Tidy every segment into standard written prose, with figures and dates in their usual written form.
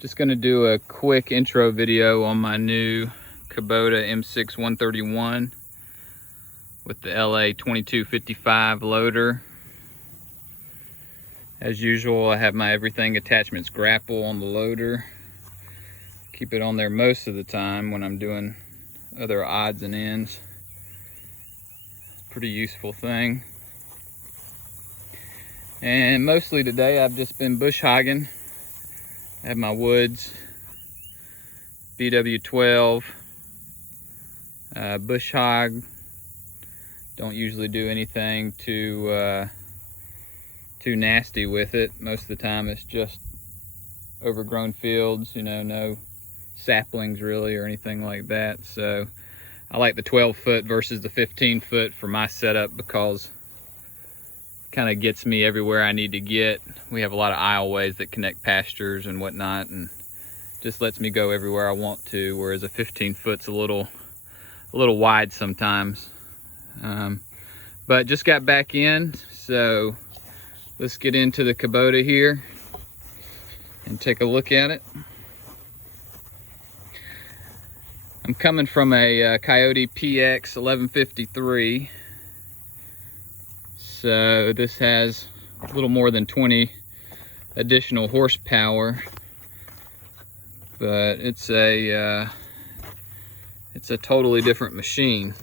Just gonna do a quick intro video on my new Kubota M6-131 with the LA 2255 loader. As usual, I have my everything attachments grapple on the loader. Keep it on there most of the time when I'm doing other odds and ends. Pretty useful thing. And mostly today I've just been bush hogging. I have my woods, BW12, bush hog. Don't usually do anything too nasty with it. Most of the time it's just overgrown fields, you know, no saplings really or anything like that. So I like the 12 foot versus the 15 foot for my setup because kind of gets me everywhere I need to get. We have a lot of aisleways that connect pastures and whatnot, and just lets me go everywhere I want to, whereas a 15 foot's a little wide sometimes. But just got back in, so let's get into the Kubota here and take a look at it. I'm coming from a Coyote PX 1153. So this has a little more than 20 additional horsepower, but it's a totally different machine.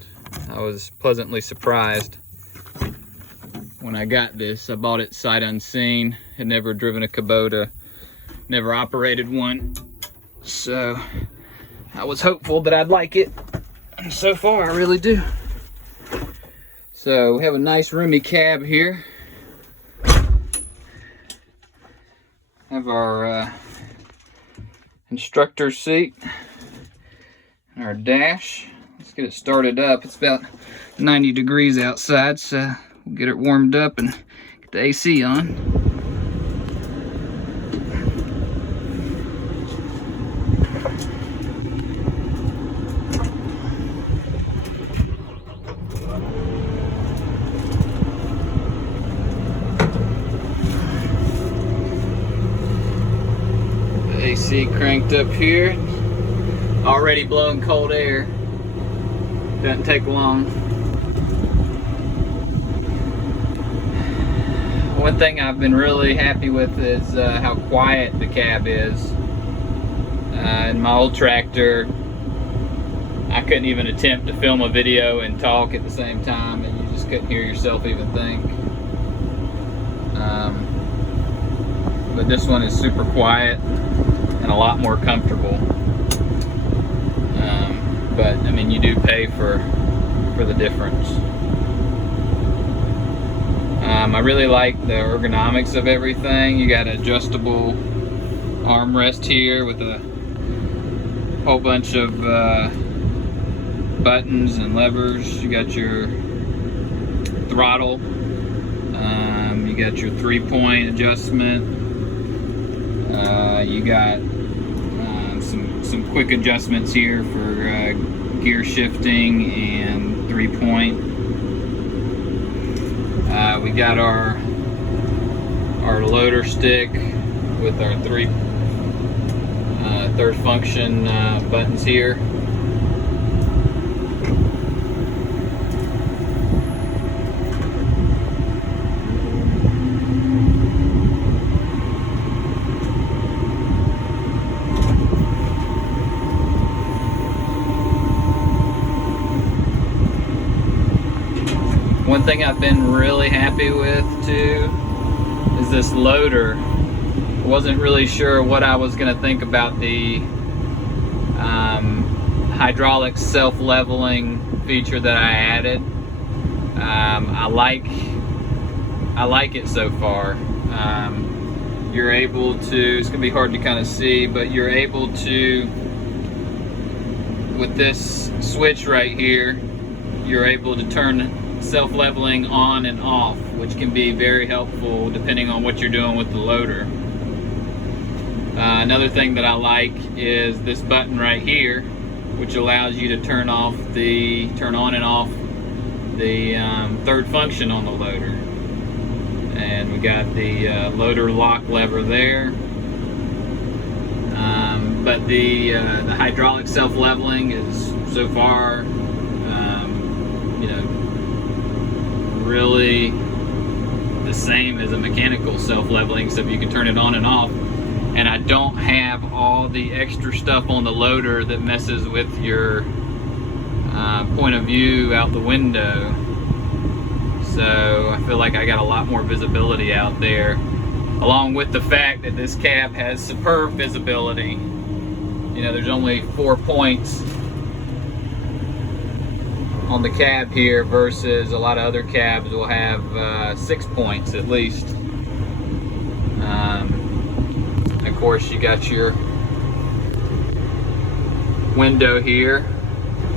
I was pleasantly surprised when I got this. I bought it sight unseen, had never driven a Kubota, never operated one, so I was hopeful that I'd like it, and so far I really do. So we have a nice roomy cab here. Have our instructor seat and our dash. Let's get it started up. It's about 90 degrees outside, so we'll get it warmed up and get the AC on. AC cranked up here, already blowing cold air. Doesn't take long. One thing I've been really happy with is how quiet the cab is. In my old tractor, I couldn't even attempt to film a video and talk at the same time, and you just couldn't hear yourself even think. But this one is super quiet and a lot more comfortable. But I mean, you do pay for the difference. I really like the ergonomics of everything. You got an adjustable armrest here with a whole bunch of buttons and levers. You got your throttle. You got your 3-point adjustment. You got some quick adjustments here for gear shifting and 3-point. We got our loader stick with our third function buttons here. One thing I've been really happy with too is this loader. I wasn't really sure what I was going to think about the hydraulic self-leveling feature that I added. I like it so far. You're able to, it's going to be hard to kind of see, but you're able to, with this switch right here, you're able to turn self-leveling on and off, which can be very helpful depending on what you're doing with the loader. Another thing that I like is this button right here, which allows you to turn on and off the third function on the loader. And we got the loader lock lever there. but the hydraulic self-leveling is so far, you know, really the same as a mechanical self-leveling, so you can turn it on and off. And I don't have all the extra stuff on the loader that messes with your point of view out the window. So I feel like I got a lot more visibility out there, along with the fact that this cab has superb visibility. You know, there's only 4 points on the cab here versus a lot of other cabs will have 6 points at least. Of course, you got your window here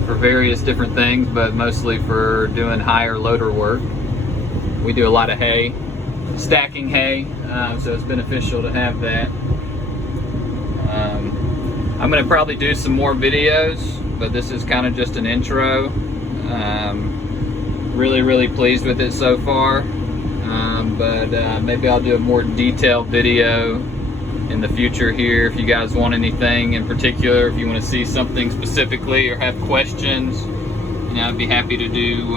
for various different things, but mostly for doing higher loader work. We do a lot of hay, stacking hay, so it's beneficial to have that. I'm going to probably do some more videos, but this is kind of just an intro. Really pleased with it so far, but maybe I'll do a more detailed video in the future here. If you guys want anything in particular, if you want to see something specifically or have questions, you know, I'd be happy to do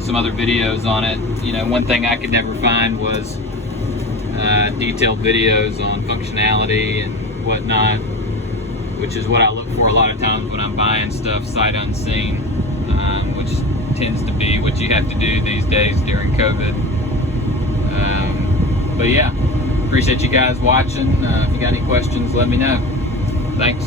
some other videos on it. You know, one thing I could never find was detailed videos on functionality and whatnot, which is what I look for a lot of times when I'm buying stuff sight unseen, which tends to be what you have to do these days during COVID. But yeah, appreciate you guys watching. If you got any questions, let me know. Thanks.